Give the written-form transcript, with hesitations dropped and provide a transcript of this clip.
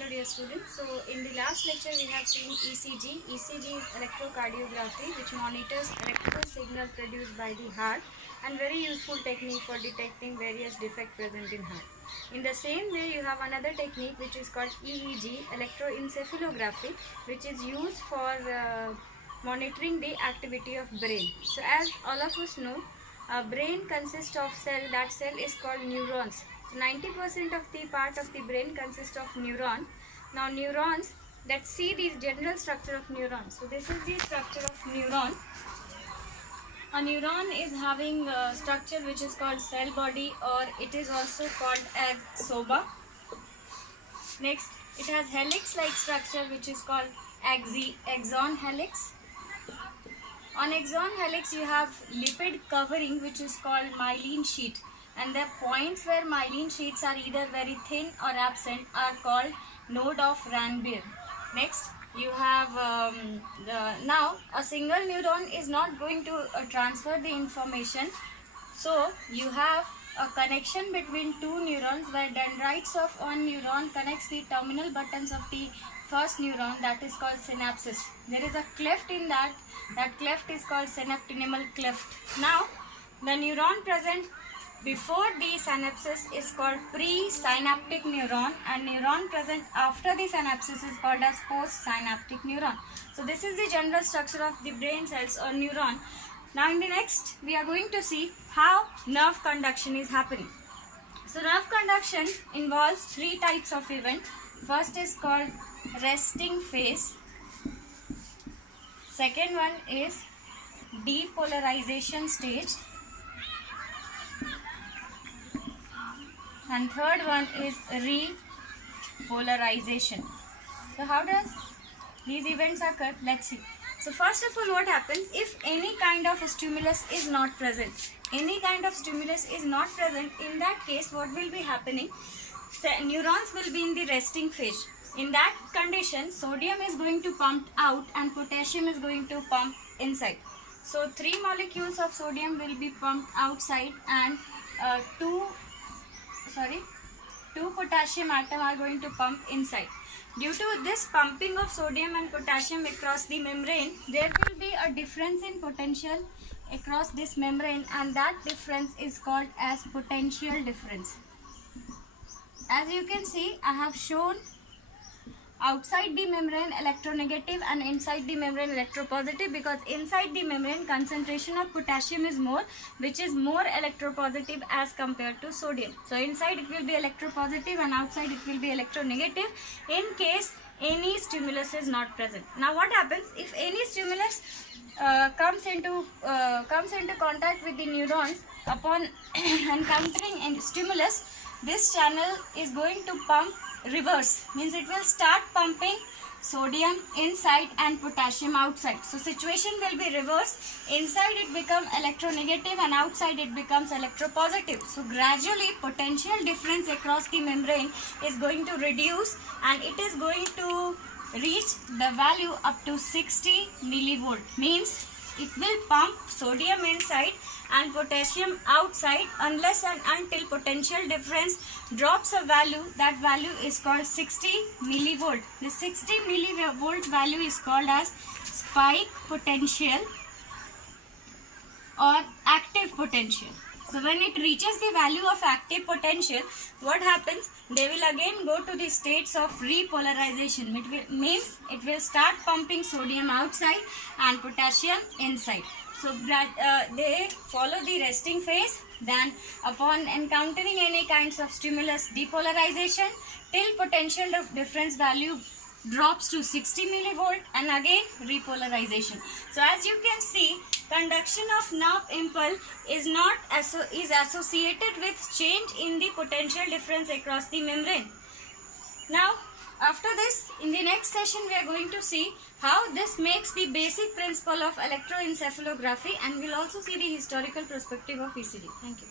Hello dear students. So in the last lecture we have seen ECG. ECG is electrocardiography, which monitors electrical signal produced by the heart, and very useful technique for detecting various defects present in heart. In the same way, you have another technique which is called EEG, electroencephalography, which is used for monitoring the activity of brain. So as all of us know, a brain consists of cell. That cell is called neurons. So 90% of the part of the brain consists of neuron. Now neurons, let's see the general structure of neuron. So this is the structure of neuron. A neuron is having a structure which is called cell body, or it is also called as soba. Next, it has helix-like structure which is called axon helix. On axon helix you have lipid covering which is called myelin sheet, and the points where myelin sheets are either very thin or absent are called node of Ranvier. Next, you have now a single neuron is not going to transfer the information, so you have a connection between two neurons where dendrites of one neuron connects the terminal buttons of the first neuron, that is called synapses. There is a cleft in that cleft is called synaptimal cleft. Now the neuron present before the synapses is called presynaptic neuron, and neuron present after the synapses is called as postsynaptic neuron. So this is the general structure of the brain cells or neuron. Now in the next we are going to see how nerve conduction is happening. So nerve conduction involves three types of event. First is called resting phase. Second one is depolarization stage. And third one is repolarization. So how does these events occur? Let's see. So first of all, what happens if any kind of stimulus is not present? Any kind of stimulus is not present. In that case, what will be happening? Neurons will be in the resting phase. In that condition, sodium is going to pump out and potassium is going to pump inside. So 3 molecules of sodium will be pumped outside, and two potassium atoms are going to pump inside. Due to this pumping of sodium and potassium across the membrane, there will be a difference in potential across this membrane, and that difference is called as potential difference. As you can see, I have shown outside the membrane electronegative and inside the membrane electropositive, because inside the membrane concentration of potassium is more, which is more electropositive as compared to sodium. So inside it will be electropositive and outside it will be electronegative in case any stimulus is not present. Now what happens if any stimulus comes into contact with the neurons? Upon encountering any stimulus, this channel is going to pump reverse, means it will start pumping sodium inside and potassium outside. So situation will be reversed. Inside it becomes electronegative and outside it becomes electropositive. So gradually potential difference across the membrane is going to reduce, and it is going to reach the value up to 60 millivolt. Means it will pump sodium inside and potassium outside unless and until potential difference drops a value. That value is called 60 millivolt. The 60 millivolt value is called as spike potential or active potential. So when it reaches the value of active potential, what happens? They will again go to the states of repolarization. Means it will start pumping sodium outside and potassium inside. So they follow the resting phase. Then upon encountering any kinds of stimulus, depolarization till potential difference value drops to 60 millivolt, and again repolarization. So as you can see, conduction of nerve impulse is associated with change in the potential difference across the membrane. Now after this, in the next session we are going to see how this makes the basic principle of electroencephalography, and we'll also see the historical perspective of ECG. Thank you.